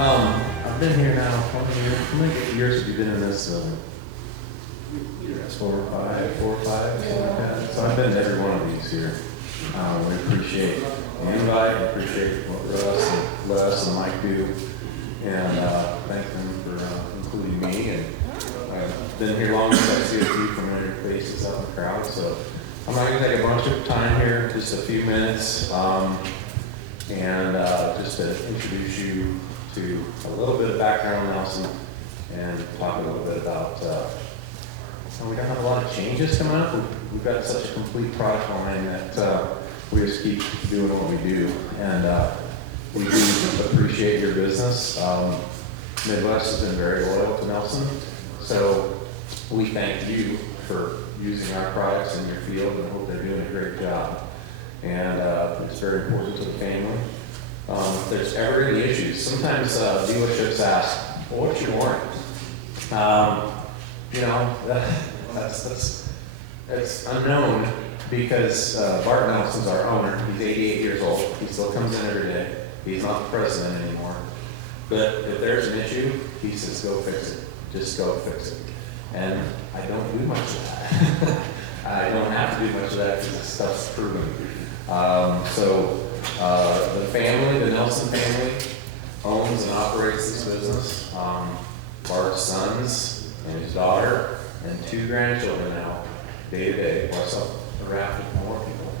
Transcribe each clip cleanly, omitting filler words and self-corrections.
I've been here now, how many years have you been in this building? Four or five, something like that. So I've been to every one of these here. We appreciate the invite, we appreciate what Les and Mike do, and thank them for including me. And I've been here long enough to see a few familiar faces out in the crowd, so I'm not going to take a bunch of time here, just a few minutes, and just to introduce you to a little bit of background on Nelson and talk a little bit about we don't have a lot of changes coming up. We've got such a complete product line that we just keep doing what we do. And we do appreciate your business. Midwest has been very loyal to Nelson. So we thank you for using our products in your field and hope they're doing a great job. And it's very important to the family. If there's ever any issues, sometimes dealerships ask, well, what's your warranty? You know, it's unknown because Bart Nelson's our owner. He's 88 years old. He still comes in every day. He's not the president anymore. But if there's an issue, he says, go fix it. Just go fix it. And I don't do much of that. I don't have to do much of that because the stuff's proven. The family, the Nelson family, owns and operates this business. Bart's sons and his daughter and 2 grandchildren now, day to day, plus a raft of more people.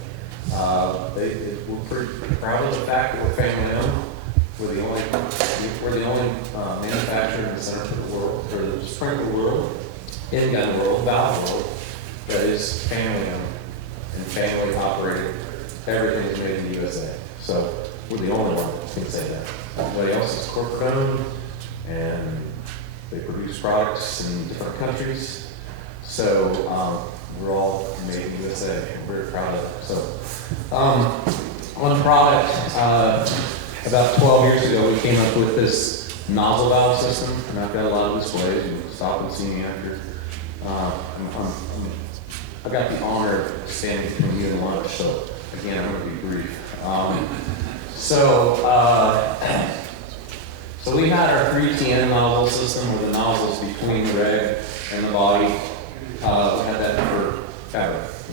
We're pretty proud of the fact that we're family owned. We're the only manufacturer in the center of the world, or the sprinkler world, in-gun world, valve world, that is family owned and family operated. Everything is made in the USA. So we're the only one that can say that. Everybody else is corporate owned, and they produce products in different countries. So we're all made in the USA. We're very proud of it. So on the product, about 12 years ago, we came up with this nozzle valve system, and I've got a lot of displays. You can stop and see me after. I've got the honor of standing between you and lunch, so again, I'm going to be brief. So we had our 3TN nozzle system with the nozzles between the reg and the body. We had that for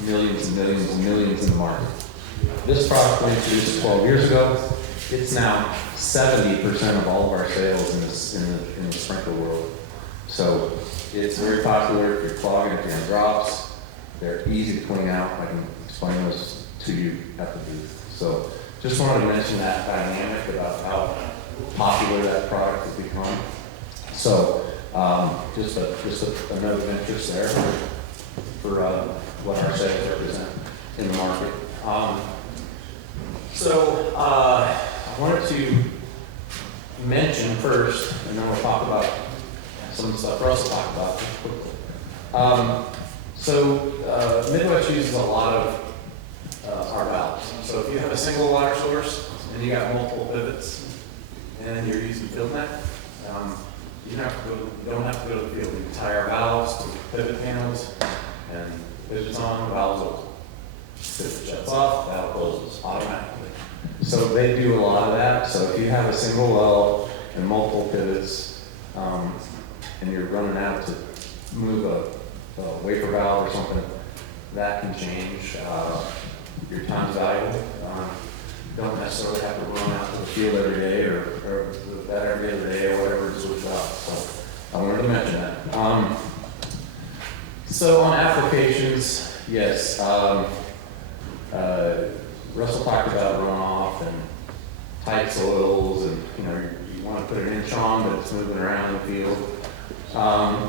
millions and millions and millions in the market. This product we introduced 12 years ago. It's now 70% of all of our sales in the sprinkler world. So it's very popular if you're clogging, if you're in drops. They're easy to clean out. I can explain those to you at the booth. So just wanted to mention that dynamic about how popular that product has become. So just a note of interest there for what our sales represent in the market. I wanted to mention first, and then we'll talk about some of the stuff Russ will talk about just quickly. Midwest uses a lot of our valves. So if you have a single water source and you got multiple pivots and you're using field net, you don't have to go to the field. You can tie our valves to pivot panels, and pivots on, valves open. Pivot shuts off, valve closes automatically. So they do a lot of that. So if you have a single well and multiple pivots, and you're running out to move a wafer valve or something, that can change. Your time's valuable. You don't necessarily have to run out to the field every day or that every other day or whatever to switch out. So I wanted to mention that. So on applications, yes, Russell talked about runoff and tight soils, and you want to put an inch on, but it's moving around the field.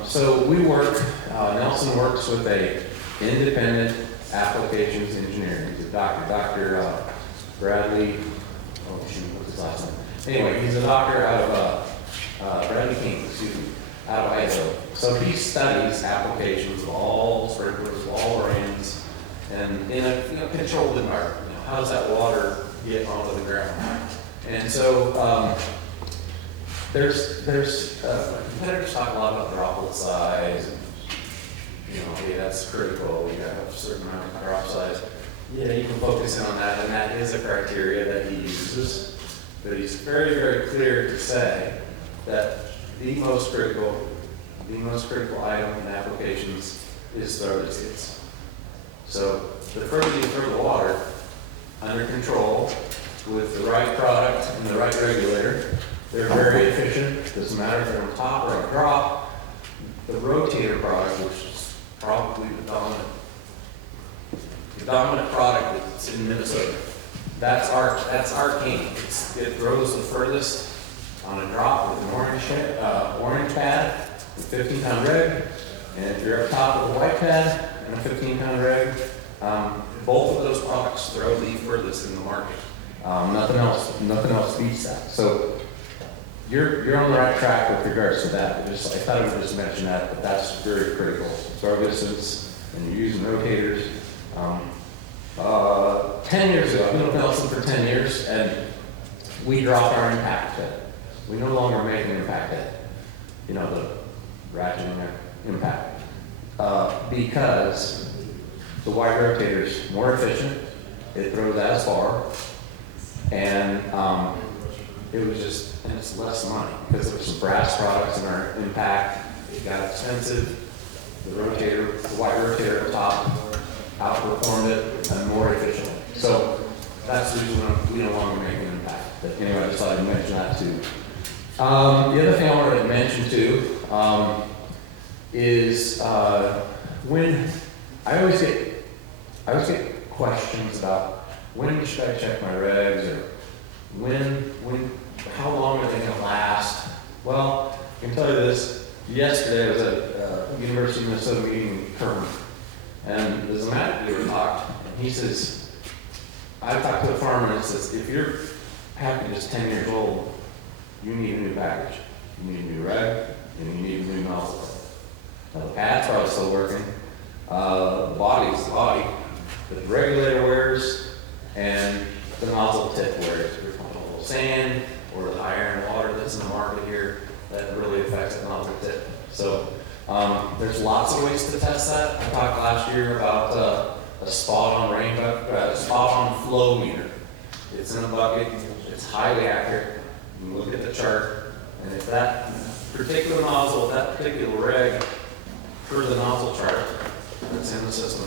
So we work. Nelson works with a independent applications engineer. He's a doctor, Dr. Bradley. Oh shoot, what's his last name? Anyway, he's a doctor out of Bradley King, out of Idaho. So he studies applications of all sprinklers, of all brands, and in a controlled environment. How does that water get onto the ground? And so competitors talk a lot about droplet size, and hey, that's critical. You have a certain amount of drop size. Yeah, you can focus in on that, and that is a criteria that he uses. But he's very, very clear to say that the most critical item in applications is throw skids. So the further you throw the water under control with the right product and the right regulator, they're very efficient. Doesn't matter if they're on top or on drop. The rotator product, which is probably the dominant product that's in Minnesota. That's our king. It throws the furthest on a drop with an orange pad, with 15-pound reg, and if you're up top with a white pad and a 15-pound reg, both of those products throw the furthest in the market. Nothing else beats that. So you're on the right track with regards to that. I thought I would just mention that, but that's very critical. Throw distance, and you're using rotators. 10 years ago, I've been with Nelson for 10 years, and we dropped our impact kit. We no longer make an impact kit, you know, the ratcheting impact, because the wide rotator is more efficient, it throws as far, and it's less money, because there were some brass products in our impact, it got expensive, the wide rotator at the top outperformed it and more efficiently. So that's the reason we no longer make an impact. But anyway, I just thought I'd mention that too. The other thing I wanted to mention too is when I always get questions about when should I check my regs, or how long are they going to last? Well, I can tell you this. Yesterday I was at University of Minnesota meeting in Kern. And there's a Matt we talked, and he says, I talked to a farmer and says, if your package is 10 years old, you need a new package. You need a new reg, and you need a new nozzle. Now the pad's probably still working. The body's the body. But the regulator wears, and the nozzle tip wears. If you're pumping a little sand, or the high iron water that's in the market here, that really affects the nozzle tip. So there's lots of ways to test that. I talked last year about a spot on flow meter. It's in a bucket. It's highly accurate. You can look at the chart, and if that particular nozzle, that particular reg, per the nozzle chart that's in the system,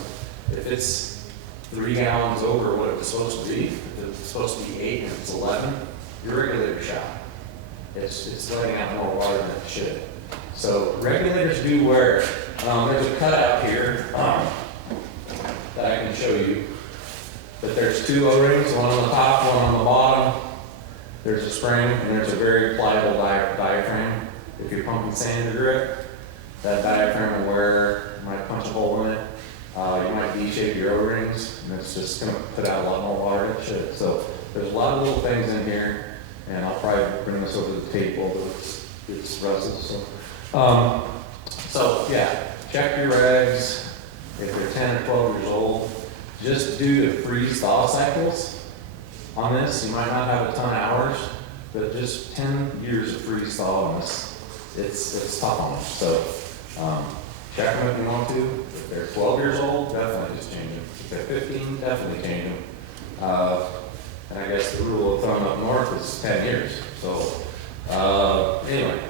if it's 3 gallons over what it's supposed to be, if it's supposed to be 8 and it's 11, your regulator's shot. It's letting out more water than it should. So regulators do wear. There's a cutout here that I can show you. But there's 2 O-rings, one on the top, one on the bottom. There's a spring, and there's a very pliable diaphragm. If you're pumping sand to grip, that diaphragm will wear, you might punch a hole in it. You might D-shape your O-rings, and it's just going to put out a lot more water than it should. So there's a lot of little things in here, and I'll probably bring this over the table, but it's rusted. So yeah, check your regs. If they're 10 or 12 years old, just due to freeze-thaw cycles on this, you might not have a ton of hours, but just 10 years of freeze-thaw on this, it's tough on them. So check them if you want to. If they're 12 years old, definitely just change them. If they're 15, definitely change them. And I guess the rule of thumb up north is 10 years. So anyway.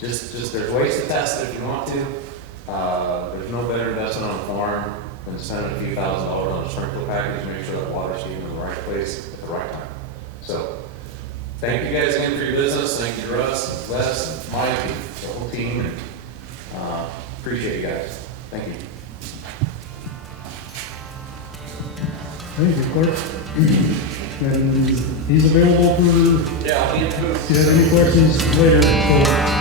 Just there's ways to test it if you want to. There's no better investment on a farm than spending a few $1,000s on a sprinkler package to make sure that water's getting in the right place at the right time. So thank you guys again for your business. Thank you to Russ, Wes, Mike, the whole team. And, appreciate you guys. Thank you. Thank you, Clark. And he's available for. Yeah, I'll be in the booth. If you have any questions later. So